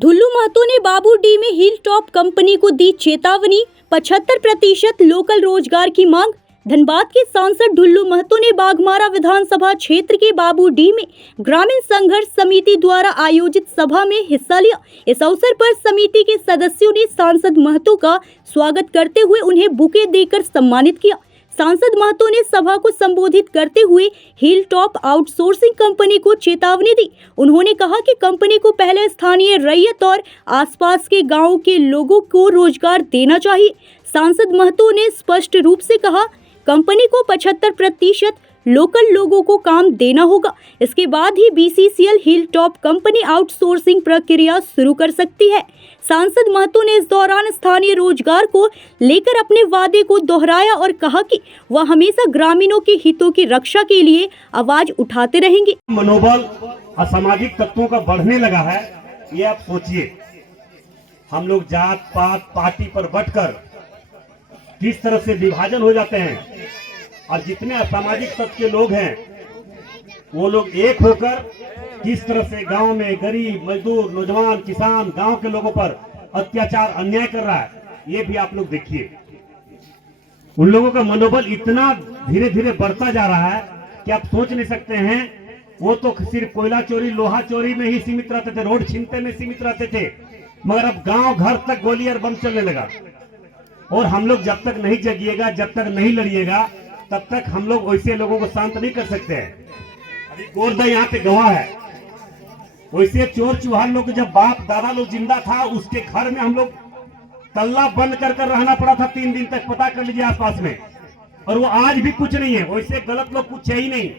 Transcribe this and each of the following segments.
ढुल्लू महतो ने बाबूडीह में हिल top company को दी चेतावनी। 75% लोकल रोजगार की मांग। धनबाद के सांसद ढुल्लू महतो ने बाघमारा विधानसभा क्षेत्र के बाबूडीह में ग्रामीण संघर्ष समिति द्वारा आयोजित सभा में हिस्सा लिया। इस अवसर पर समिति के सदस्यों ने सांसद महतो का स्वागत करते हुए उन्हें बुके देकर सम्मानित किया। सांसद महतो ने सभा को संबोधित करते हुए हिल टॉप आउटसोर्सिंग कंपनी को चेतावनी दी। उन्होंने कहा कि कंपनी को पहले स्थानीय रैयत और आसपास के गांवों के लोगों को रोजगार देना चाहिए। सांसद महतो ने स्पष्ट रूप से कहा, कंपनी को 75% लोकल लोगों को काम देना होगा। इसके बाद ही BCCL hill top company outsourcing प्रक्रिया शुरू कर सकती है। सांसद महतो ने इस दौरान स्थानीय रोजगार को लेकर अपने वादे को दोहराया और कहा कि वह हमेशा ग्रामीणों के हितों की रक्षा के लिए आवाज उठाते रहेंगे। मनोबल असामाजिक तत्वों का बढ़ने लगा है, ये आप सोचिए। हम लोग जात पात पार्टी पर बंटकर किस तरह से विभाजन हो जाते हैं, और जितने असामाजिक तत्व के लोग हैं वो लोग एक होकर किस तरह से गांव में गरीब मजदूर नौजवान किसान गांव के लोगों पर अत्याचार अन्याय कर रहा है, ये भी आप लोग देखिए। उन लोगों का मनोबल इतना धीरे धीरे बढ़ता जा रहा है कि आप सोच नहीं सकते हैं। वो तो सिर्फ कोयला चोरी लोहा चोरी में ही सीमित रहते थे, रोड छीनते में सीमित रहते थे, मगर अब गांव घर तक गोली और बम चलने लगा। और हम लोग जब तक नहीं जगिएगा, जब तक नहीं लड़िएगा, तब तक हम लोग वैसे लोगों को शांत नहीं कर सकते हैं। अभी गोरदा यहाँ पे गवाह है। वैसे चोर चुहार लोग जब बाप दादा लोग जिंदा था, उसके घर में हम लोग तल्ला बंद कर रहना पड़ा था 3 दिन तक। पता कर लीजिए आसपास में, और वो आज भी कुछ नहीं है। वैसे गलत लोग कुछ है ही नहीं।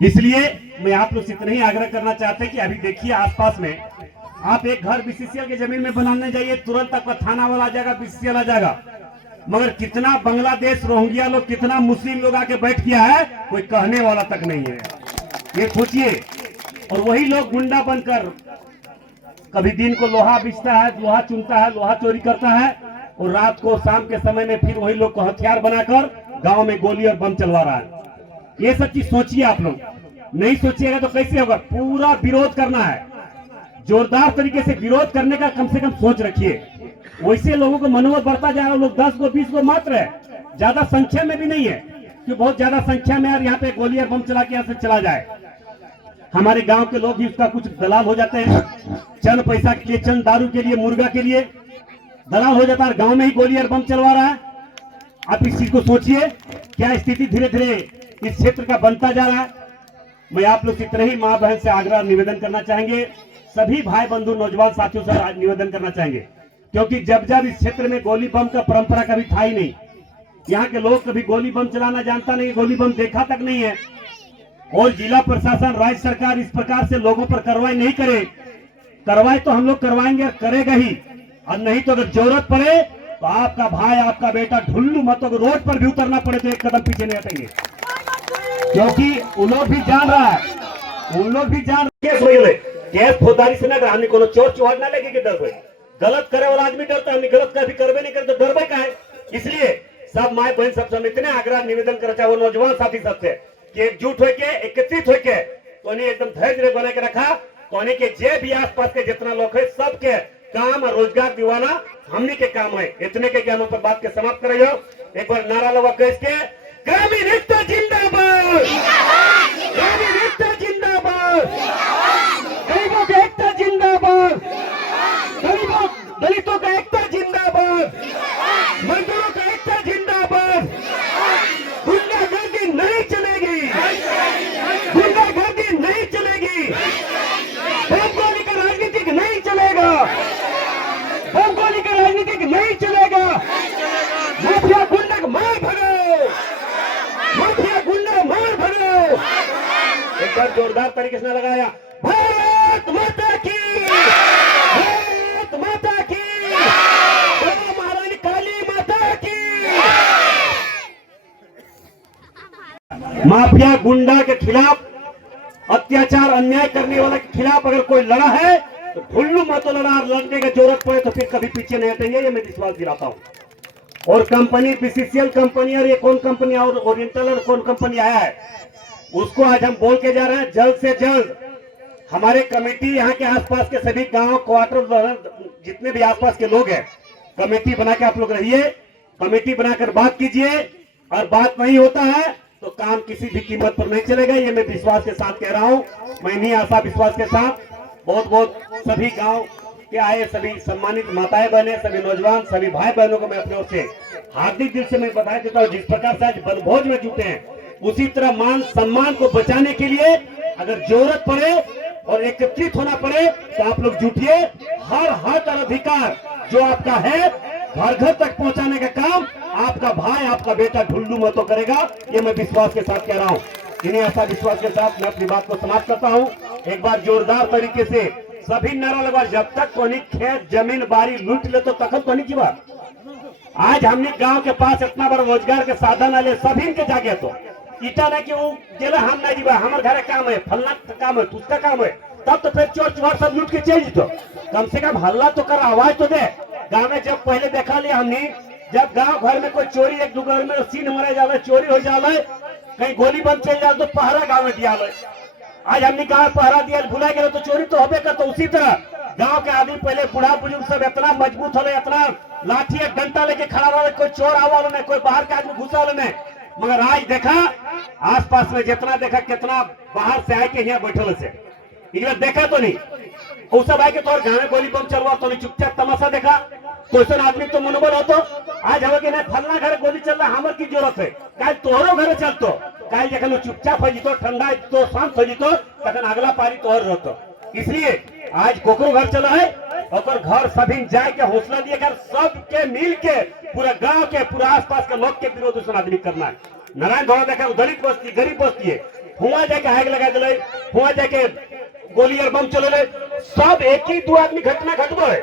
इसलिए मैं आप लोग से इतना ही आग्रह करना चाहते हैं कि अभी देखिए आसपास में आप एक घर बीसीसीएल की जमीन में बनाने जाइए, तुरंत आपका थाना वाला आ जाएगा, बीसीसीएल आ जाएगा। मगर कितना बांग्लादेश रोहिंग्या लोग, कितना मुस्लिम लोग आके बैठ गया है, कोई कहने वाला तक नहीं है। ये सोचिए। और वही लोग गुंडा बनकर कभी दिन को लोहा बेचता है, लोहा चुनता है, लोहा चोरी करता है, और रात को शाम के समय में फिर वही लोग को हथियार बनाकर गांव में गोली और बम चलवा रहा है। ये सब चीज सोचिए। आप लोग नहीं सोचिएगा तो कैसे होगा। पूरा विरोध करना है, जोरदार तरीके से विरोध करने का कम से कम सोच रखिए। वैसे लोगों को मनोबल बढ़ता जा रहा है। लोग 10 गो 20 गो मात्र है, ज्यादा संख्या में भी नहीं है कि बहुत ज्यादा संख्या में यार यहाँ पे गोली और बम चला के यहाँ से चला जाए। हमारे गांव के लोग भी उसका कुछ दलाल हो जाते हैं, चंद पैसा के लिए, चंद दारू के लिए, मुर्गा के लिए दलाल हो जाता है, गांव में ही गोली और बम चलवा रहा है। आप इस चीज को सोचिए, क्या स्थिति धीरे धीरे इस क्षेत्र का बनता जा रहा है। मैं आप लोग से इतना ही माँ बहन से आग्रह निवेदन करना चाहेंगे, सभी भाई बंधु नौजवान साथियों से आज निवेदन करना चाहेंगे, क्योंकि जब जब इस क्षेत्र में गोली बम का परंपरा कभी था ही नहीं। यहाँ के लोग कभी गोली बम चलाना जानता नहीं, गोली बम देखा तक नहीं है। और जिला प्रशासन, राज्य सरकार इस प्रकार से लोगों पर कार्रवाई नहीं करे। कार्रवाई तो हम लोग करवाएंगे, करेगा ही, और नहीं तो अगर जरूरत पड़े तो आपका भाई आपका बेटा ढुल्लू महतो को रोड पर भी उतरना पड़े तो एक कदम पीछे नहीं हटेंगे, क्योंकि उन लोग भी जान रहा है, उन लोग भी जान केस फौजदारी से ना हमने को चोर चुहार ना लेके डर भाई। गलत करे वाला आदमी डरता है, हमने गलत कभी करवे नहीं करे तो डर भाई का है। इसलिए सब माए बहन सबसे हम इतने आग्रह निवेदन करना चाहे वो नौजवान साथी सबसे कि एकजुट होके एकत्रित होके तो एकदम धैर्य बना के रखा तो के जे भी आसपास के जितना लोग है सबके काम और रोजगार दिवाना हमने के काम है। इतने के हम पर बात के समाप्त करेगा। एक बार नारा लगा कैस के ग्रामीण एकता जिंदाबाद, ग्रामीण एकता जिंदाबाद, गरीबों की एकता जिंदाबाद, गरीबों दलितों का एकता जिंदाबाद, मजदूरों का एकता जिंदाबाद। गुंडागर्दी नहीं चलेगी, गुंडागर्दी नहीं चलेगी, बमगोली का राजनीतिक नहीं चलेगा, बमगोली का राजनीतिक नहीं चलेगा। माफिया गुंडा को मार भरो, माफिया गुंडा मार भरो। एक बार जोरदार तरीके से लगाया भारत माता की, भारत माता की, महारानी काली माता की। माफिया गुंडा के खिलाफ, अत्याचार अन्याय करने वाले के खिलाफ अगर कोई लड़ा है तो ढुल्लू महतो लड़ा। लड़ने की जरूरत पड़े तो फिर कभी पीछे नहीं हटेंगे, ये मैं विश्वास दिलाता हूँ। और कंपनी बीसीसीएल कंपनी और ये कौन कंपनी और ओरिएंटल और कौन कंपनी आया है उसको आज हम बोल के जा रहे हैं, जल्द से जल्द हमारे कमेटी यहाँ के आसपास के सभी गांव क्वार्टर जितने भी आसपास के लोग हैं, कमेटी बना के आप लोग रहिए, कमेटी बनाकर बात कीजिए, और बात नहीं होता है तो काम किसी भी कीमत पर नहीं चलेगा। ये मैं विश्वास के साथ कह रहा हूँ, मैं इन्हीं आशा विश्वास के साथ बहुत बहुत सभी गांव के आए सभी सम्मानित माताएं बहने, सभी नौजवान, सभी भाई बहनों को मैं अपनी ओर से हार्दिक दिल से मैं बधाई देता हूँ। जिस प्रकार से आज वनभोज में जुटे हैं, उसी तरह मान सम्मान को बचाने के लिए अगर जरूरत पड़े और एकत्रित होना पड़े तो आप लोग जुटिए। हर अधिकार जो आपका है घर घर तक पहुंचाने का काम आपका भाई, आपका बेटा ढुल्लू महतो करेगा। ये मैं विश्वास के साथ कह रहा हूँ। इन्हीं ऐसा विश्वास के साथ मैं अपनी बात को समाप्त करता हूँ। एक बार जोरदार तरीके से सभी नारा लगा, जब तक कोनी खेत जमीन बारी लूट ले तो तखत कोनी की बात। आज हमने गांव के पास इतना बड़ा रोजगार के साधन आले सभी के जागे तो इटा ना कि वो गेला हम ना जीवा, हमारे घर काम है, फलना काम है, तुझका काम है, तब तो फिर चोर चुहार सब लूट के चल जीतो। कम से कम हल्ला तो कर, आवाज तो दे। गाँव में जब पहले देखा लिया हमने, जब गांव घर में कोई चोरी एक दो घर में सीन मरे जाला, चोरी हो जाला, कहीं गोली बंद चल जाए तो पहरा गाँव में दिया। आज हमने गाँव पहरा दिया, भुला गया तो चोरी तो होबे करता। उसी तरह गांव के आदमी पहले बूढ़ा बुजुर्ग सब इतना मजबूत होले, इतना लाठी एक डंडा लेके खड़ा रहा, कोई चोर आवा नहीं, कोई बाहर के आदमी घुसा नहीं। मगर आज देखा आसपास में जितना देखा कितना बाहर से आए के यहाँ बैठल से देखा तो नहीं, वो सब आए के तोर गाँव में गोली बम चलवा तो नहीं, चुपचाप तमाशा देखा तो ऐसा आदमी तो मनोबल हो तो आज हमें कि नहीं फलना घर गोली चल रहा, हमारे की जरूरत है, कल तोहरो घर चलतो, कल जखन चुपचाप हो जीतो, ठंडा तो शांत हो जीतो, तखन अगला पारी तोहर रहतो। इसलिए आज कोकरो घर चला है और घर सभी जाए के हौसला दिए कर सबके मिल के पूरा गांव के पूरा आसपास के लोग के विरोध उस आदमी करना है। नारायण धोरा देखा दलित बस्ती गरीब बस्ती है, हुआ जाके आग लगा दिले, हुआ जाके गोली और बम चले, सब एक ही दो आदमी घटना घटबो है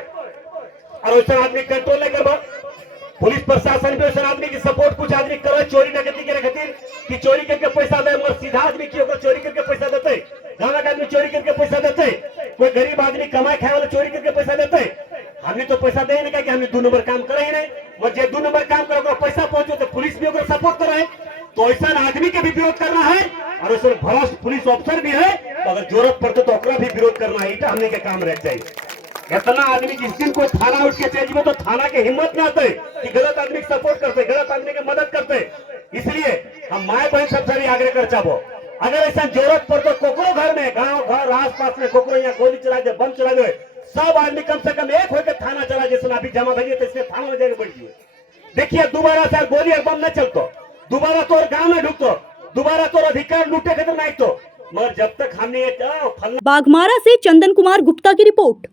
और वैसा आदमी कंट्रोल नहीं करबो। पुलिस प्रशासन भी वैसा आदमी की सपोर्ट कुछ आदमी करे चोरी डकैती करे खातिर कि चोरी करके पैसा दे, मगर सीधा आदमी की ओकर चोरी करके पैसा देते, गांव का आदमी चोरी करके पैसा देते, कोई गरीब आदमी कमाए खाए वाला चोरी करके पैसा देते। हमने तो पैसा दे नहीं, कि हमने 2 नंबर काम करे ही नहीं, और जो 2 नंबर काम करे पैसा पहुंचे तो पुलिस भी ओकर सपोर्ट करे, तो ऐसा आदमी के भी विरोध करना है और ऐसा भ्रष्ट पुलिस अफसर भी है, तो अगर जरूरत पड़ते तो ओकरा भी विरोध करना है। हमने के काम रह जाए। इतना आदमी जिस दिन कोई थाना उठ के चाहिए तो थाना के हिम्मत ना आते कि गलत आदमी की सपोर्ट करते, गलत आदमी की मदद करते। इसलिए हम माए बहन सबसे भी आग्रह कर चाहो, अगर ऐसा जरूरत पड़े तो कोकरो घर में, गांव घर आस पास में कोकरो यहाँ गोली चला दे, बम चला दे, सब आदमी कम से कम एक होकर थाना चला, जैसे अभी जमा भैया तो इसलिए थाना में जाकर बैठ जाइए। देखिए दोबारा से गोली और बम न चलतो, दोबारा तोर गांव में ढुकतो, दोबारा तोर अधिकार लूटे खत्म नहीं तो, मगर जब तक हमने बाघमारा से चंदन कुमार गुप्ता की रिपोर्ट।